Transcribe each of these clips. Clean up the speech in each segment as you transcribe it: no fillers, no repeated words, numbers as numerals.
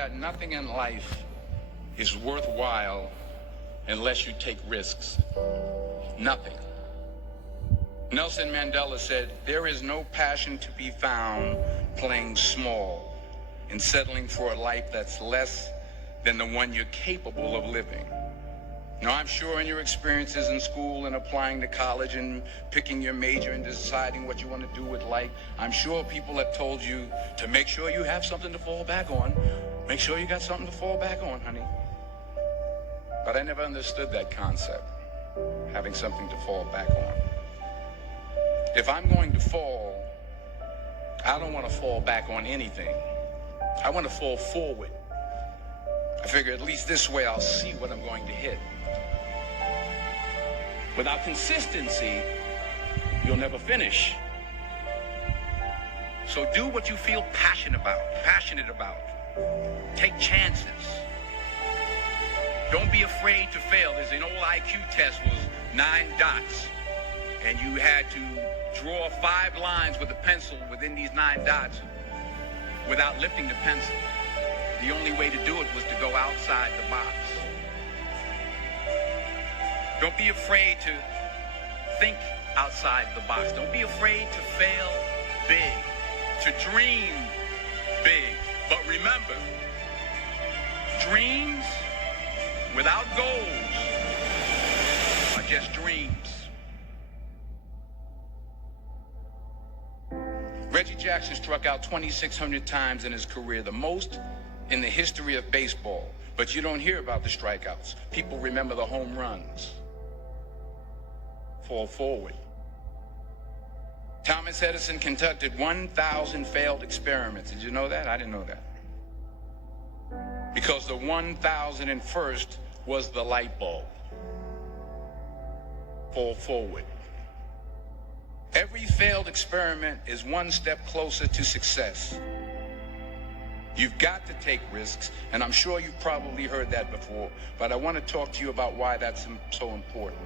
that nothing in life is worthwhile unless you take risks. Nothing. Nelson Mandela said, "There is no passion to be found playing small and settling for a life that's less than the one you're capable of living." Now, I'm sure in your experiences in school and applying to college and picking your major and deciding what you want to do with life, I'm sure people have told you to make sure you have something to fall back on. Make sure you got something to fall back on, honey. But I never understood that concept, having something to fall back on. If I'm going to fall, I don't want to fall back on anything. I want to fall forward. I figure at least this way I'll see what I'm going to hit. Without consistency, you'll never finish. So do what you feel passionate about. Take chances. Don't be afraid to fail. There's an old IQ test was 9 dots, and you had to draw 5 lines with a pencil within these 9 dots without lifting the pencil. The only way to do it was to go outside the box. Don't be afraid to think outside the box. Don't be afraid to fail big, to dream big. But remember, dreams without goals are just dreams. Reggie Jackson struck out 2,600 times in his career, the most in the history of baseball. But you don't hear about the strikeouts. People remember the home runs. Fall forward. Thomas Edison conducted 1,000 failed experiments. Did you know that? I didn't know that. Because the 1,001st was the light bulb. Fall forward. Every failed experiment is one step closer to success. You've got to take risks, and I'm sure you've probably heard that before, but I want to talk to you about why that's so important.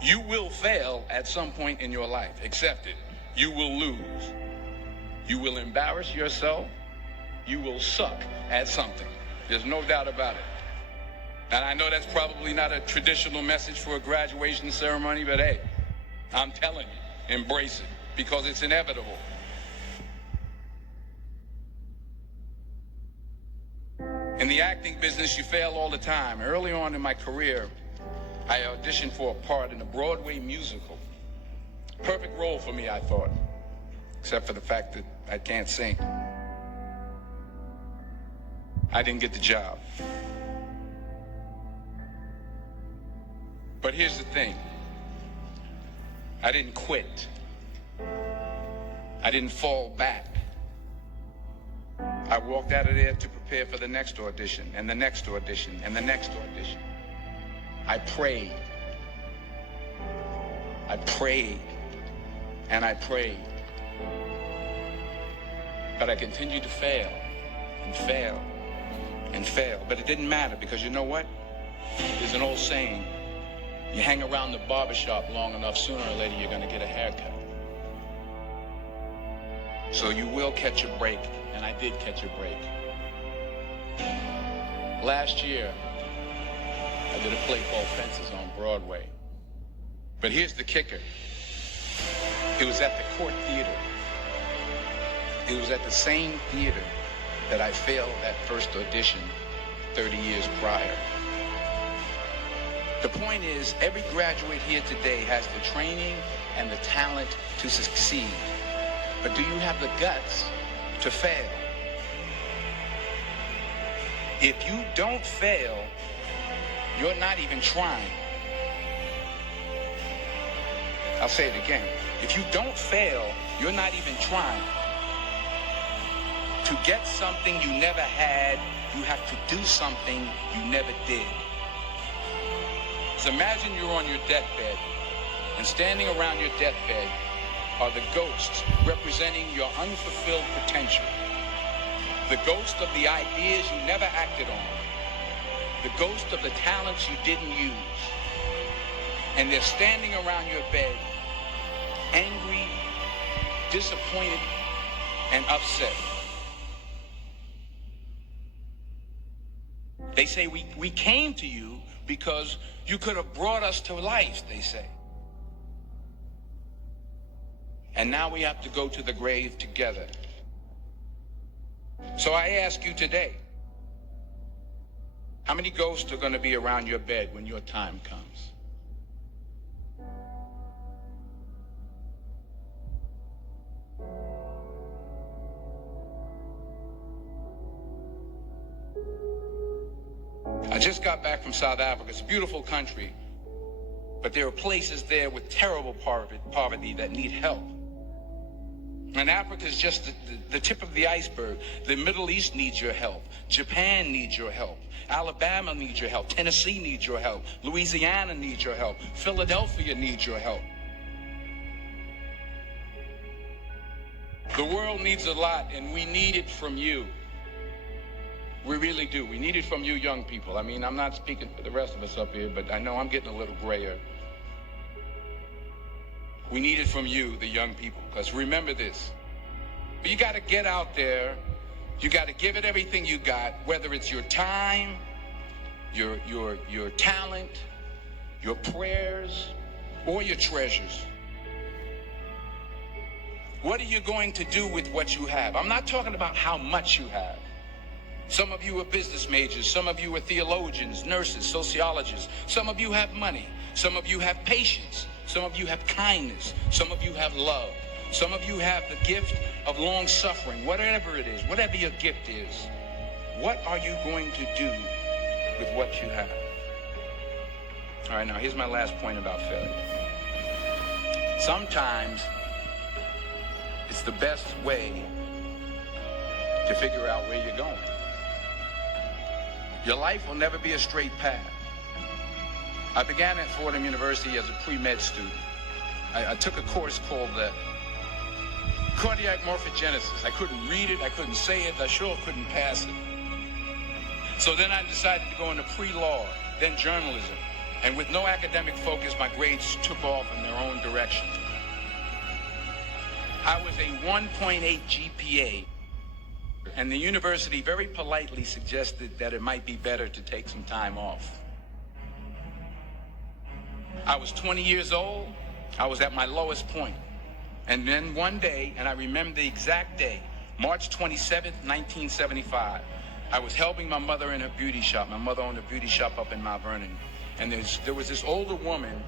You will fail at some point in your life. Accept it. You will lose. You will embarrass yourself. You will suck at something. There's no doubt about it. And I know that's probably not a traditional message for a graduation ceremony, but hey, I'm telling you, embrace it, because it's inevitable. In the acting business, you fail all the time. Early on in my career, I auditioned for a part in a Broadway musical. Perfect role for me, I thought, except for the fact that I can't sing. I didn't get the job. But here's the thing. I didn't quit. I didn't fall back. I walked out of there to prepare for the next audition, and the next audition, and the next audition. I prayed. I prayed. And I prayed. But I continued to fail, and fail, and fail. But it didn't matter, because you know what? There's an old saying. You hang around the barbershop long enough, sooner or later you're going to get a haircut. So you will catch a break, and I did catch a break. Last year, I did a play called Fences on Broadway. But here's the kicker. It was at the Court Theater. It was at the same theater that I failed that first audition 30 years prior. The point is, every graduate here today has the training and the talent to succeed. But do you have the guts to fail? If you don't fail, you're not even trying. I'll say it again. If you don't fail, you're not even trying. To get something you never had, you have to do something you never did. So imagine you're on your deathbed, and standing around your deathbed are the ghosts representing your unfulfilled potential. The ghost of the ideas you never acted on. The ghost of the talents you didn't use. And they're standing around your bed, angry, disappointed, and upset. They say we came to you because you could have brought us to life, they say. And now we have to go to the grave together. So I ask you today, how many ghosts are going to be around your bed when your time comes? I just got back from South Africa. It's a beautiful country, but there are places there with terrible poverty that need help. And Africa is just the tip of the iceberg. The Middle East needs your help. Japan needs your help. Alabama needs your help. Tennessee needs your help. Louisiana needs your help. Philadelphia needs your help. The world needs a lot, and we need it from you. We really do. We need it from you young people. I mean, I'm not speaking for the rest of us up here, but I know I'm getting a little grayer. We need it from you, the young people, because remember this. You got to get out there. You got to give it everything you got, whether it's your time, your talent, your prayers, or your treasures. What are you going to do with what you have? I'm not talking about how much you have. Some of you are business majors. Some of you are theologians, nurses, sociologists. Some of you have money. Some of you have patience. Some of you have kindness. Some of you have love. Some of you have the gift of long suffering. Whatever it is, whatever your gift is, what are you going to do with what you have? All right, now here's my last point about failure. Sometimes it's the best way to figure out where you're going. Your life will never be a straight path. I began at Fordham University as a pre-med student. I took a course called cardiac morphogenesis. I couldn't read it, I couldn't say it, I sure couldn't pass it. So then I decided to go into pre-law, then journalism. And with no academic focus, my grades took off in their own direction. I was a 1.8 GPA. And the university very politely suggested that it might be better to take some time off. I was 20 years old. I was at my lowest point. And then one day, and I remember the exact day, March 27th, 1975, I was helping my mother in her beauty shop. My mother owned a beauty shop up in Mount Vernon. And there was this older woman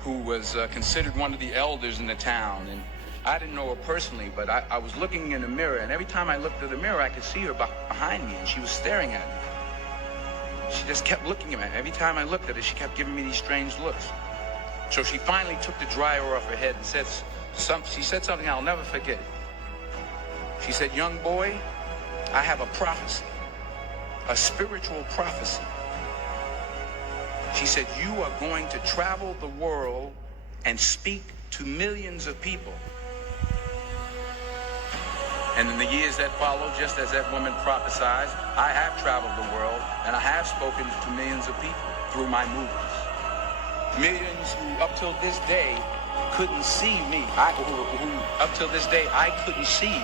who was considered one of the elders in the town. And I didn't know her personally, but I was looking in the mirror, and every time I looked at the mirror, I could see her behind me, and she was staring at me. She just kept looking at me. Every time I looked at her, she kept giving me these strange looks. So she finally took the dryer off her head and she said something I'll never forget. She said, "Young boy, I have a prophecy, a spiritual prophecy." She said, "You are going to travel the world and speak to millions of people." And in the years that followed, just as that woman prophesied, I have traveled the world and I have spoken to millions of people through my movies. Millions who up till this day couldn't see me. Who up till this day I couldn't see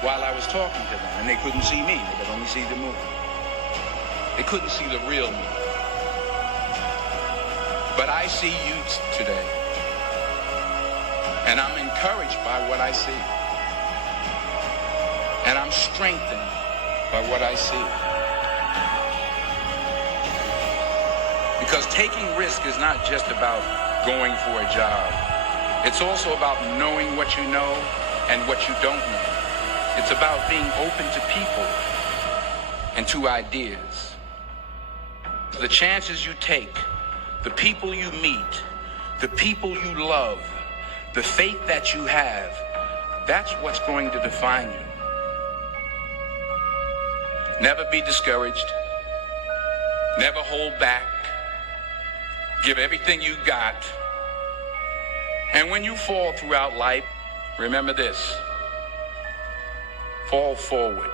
while I was talking to them. And they couldn't see me. They could only see the movie. They couldn't see the real me. But I see you today. And I'm encouraged by what I see. And I'm strengthened by what I see. Because taking risk is not just about going for a job. It's also about knowing what you know and what you don't know. It's about being open to people and to ideas. The chances you take, the people you meet, the people you love, the faith that you have, that's what's going to define you. Never be discouraged. Never hold back. Give everything you got. And when you fall throughout life, remember this: fall forward.